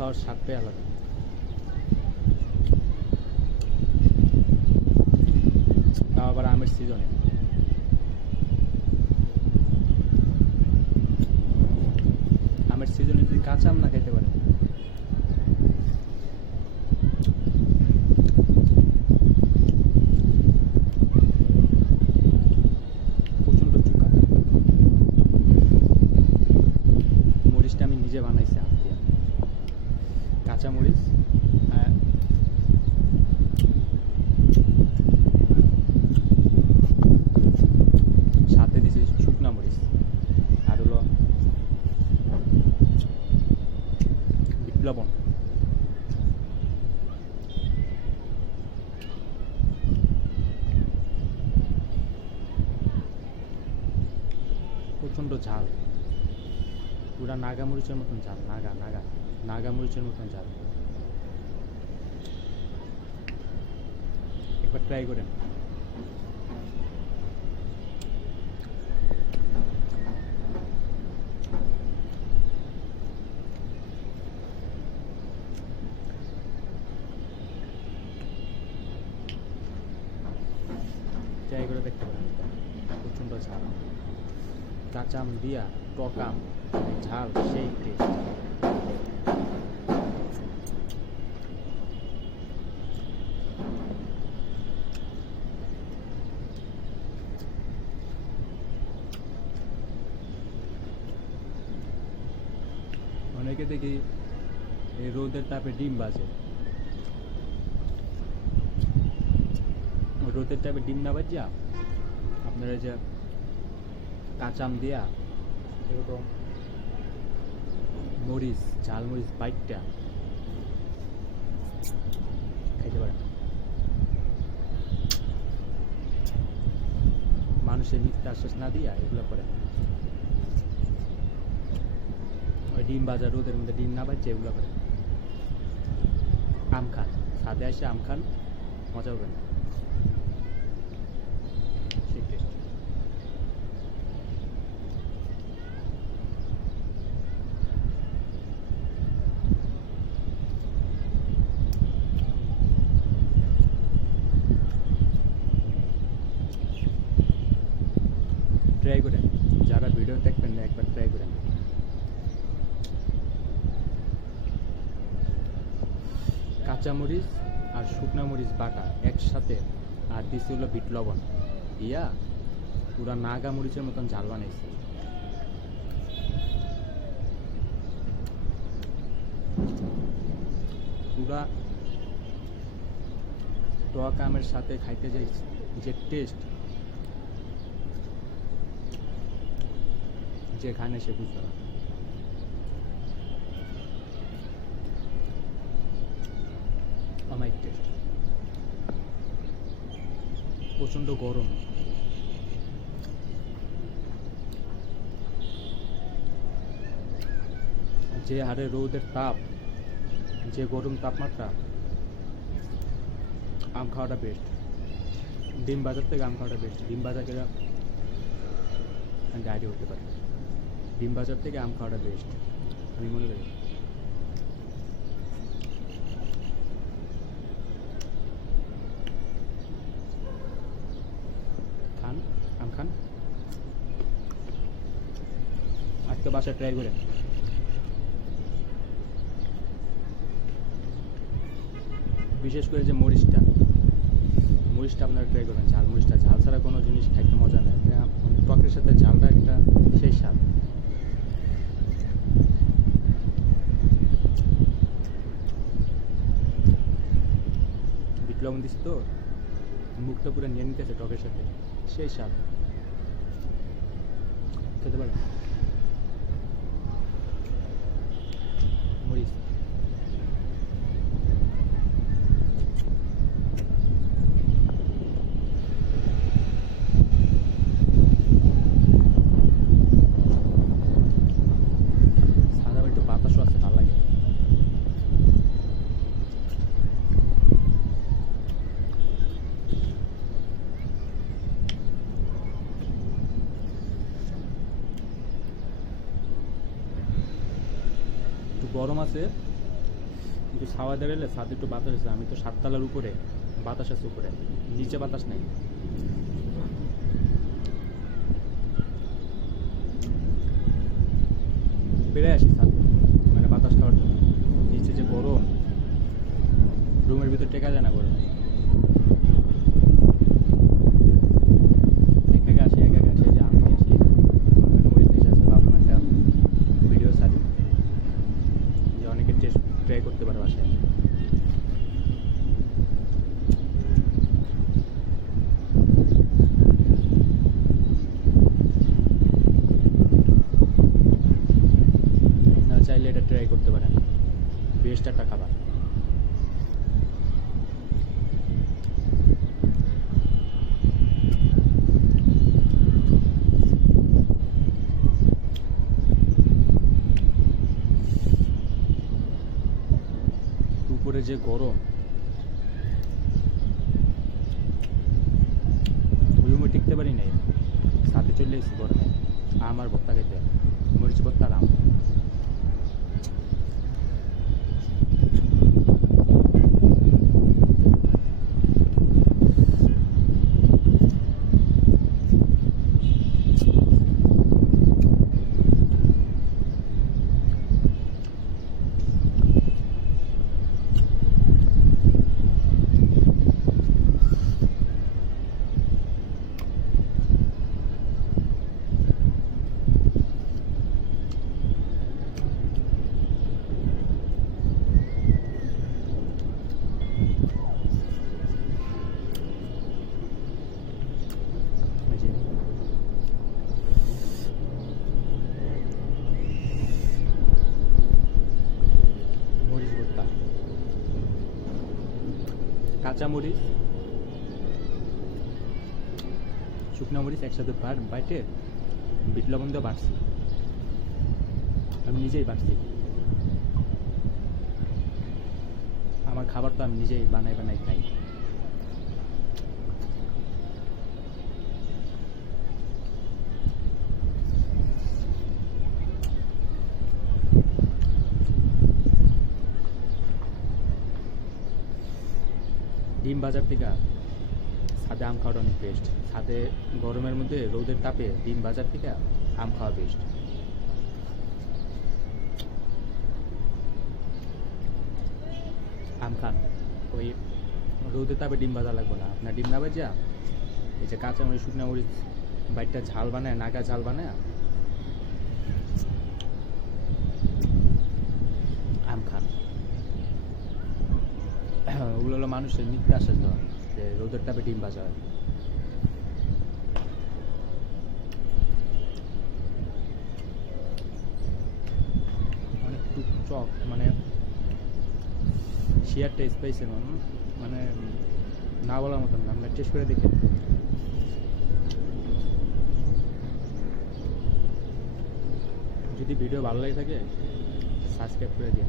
খাওয়ার স্বাদটাই আলাদা। তাও আবার আমের সিজনে। আমের সিজনে যদি কাঁচা আম না খেতে পারে, প্রচণ্ড চুকা। মরিচটা আমি নিজে বানাইছি হাত দিয়ে, কাঁচা মরিচ সাথে দিছি শুকনা মরিচ আর হলো বিট লবণ। প্রচণ্ড ঝাল, পুরা নাগা মরিচের মতন ঝাল, নাগা মরিচের মতন ঝাল। একবার ট্রাই করেন। ট্রাই করে দেখতে পারেন, প্রচণ্ড ঝাল। কাঁচা আম দিয়া টক আম, ঝাল, সেই টেস্ট। অনেকে দেখি এই রোদের তাপে ডিম ভাজে, রোদের তাপে ডিম না ভাজিয়া আপনারা যে কাঁচা আম দিয়া এরকম মরিচ, ঝাল মরিচ বাইটটা খাইতে পারেন। মানুষের মিথ্যা আশ্বাস না দিয়া এগুলো করে। ওই ডিম ভাজা রোদের মধ্যে ডিম না ভাজছে এগুলো করে। আম খান, সাথে আসে আম খান, মজা পাবেন। ট্রাই করেন, যারা ভিডিও দেখবেন না একবার ট্রাই করেন। কাঁচা মরিচ আর শুকনা মরিচ বাটা একসাথে আর দিছি হলো বিট লবণ ইয়া পুরা নাগা মরিচের মতন ঝাল বানাইছি। পুরা টক আমের সাথে খাইতে যে টেস্ট, যে খানে সে বুঝতে পারে। অমাইক টেস্ট, প্রচণ্ড গরম। যে হারে রোদের তাপ, যে গরম তাপমাত্রা, আম খাওয়াটা বেস্ট। ডিম বাজার থেকে আম খাওয়াটা বেস্ট। ডিম বাজার খেলে ডায়রিয়া হতে পারে। ডিম বাজার থেকে আম খাওয়াটা বেস্ট আমি মনে করি। খান, আম খান, আজকে বাসায় ট্রাই করেন। বিশেষ করে যে মরিচটা আপনারা ট্রাই করবেন। ঝাল মরিচটা, ঝাল ছাড়া কোনো জিনিস খাইতে মজা নেই। টকের সাথে ঝালটা একটা সেই স্বাদ। বিট লবণ দিচ্ছি তো মুখটা পুরো নিয়ে নিতেছে টকের সাথে, সেই স্বাদ। খেতে পারেন। মরিচ গরম আছে ছাওয়া দেবেলে ছাদে একটু বাতাস আছে, আমি তো 7 তলার উপরে, বাতাস আছে উপরে, নিচে বাতাস নেই। বেড়ে আসি ছাদে মানে বাতাস খাওয়ার জন্য, নিচে যে গরম, রুমের ভিতর টেকা যায় না গরম। একা একা আসি যে আমি আসি মরিচ নিয়ে আসি, ভাবলাম একটা ভিডিও ছাড়ি যে অনেকে টেস্ট ট্রাই করতে পারে বাসায়। না চাইলে এটা ট্রাই করতে পারেন, বেস্ট একটা খাবার। দুপুরে যে গরম, রুমে টিকতে পারি নাই, সাথে চলে এসেছি গরমে। আম আর ভর্তা খাইতে, মরিচ ভর্তা আর আম। এই যে মরিচ ভর্তা, কাঁচা মরিচ, শুকনো মরিচ একসাথে বাইটে বিট লবণ দিয়ে বাটছি, আমি নিজেই বাটছি। আমার খাবার তো আমি নিজেই বানাই খাই। ডিম বাজার থেকে ছাদে আম খাওয়াটা অনেক বেস্ট। ছাদে গরমের মধ্যে রোদের তাপে ডিম বাজার থেকে আম খাওয়া বেস্ট। আম খান, ওই রোদের তাপে ডিম ভাজা লাগবে না আপনার, ডিম না ভাজা এই যে কাঁচা মরিচ শুকনো মরিচ বাইটটা ঝাল বানায়, নাগা ঝাল বানায় আম খান। ওগুলো হলো মানুষের নিত্য আসার ধর, যে রোদের তাপে ডিম ভাজা হয়। অনেক টক মানে শেয়ারটা স্পাইসি মানে না বলার মতন না, আমরা টেস্ট করে দেখি। যদি ভিডিও ভালো লাগে থাকে সাবস্ক্রাইব করে দিন।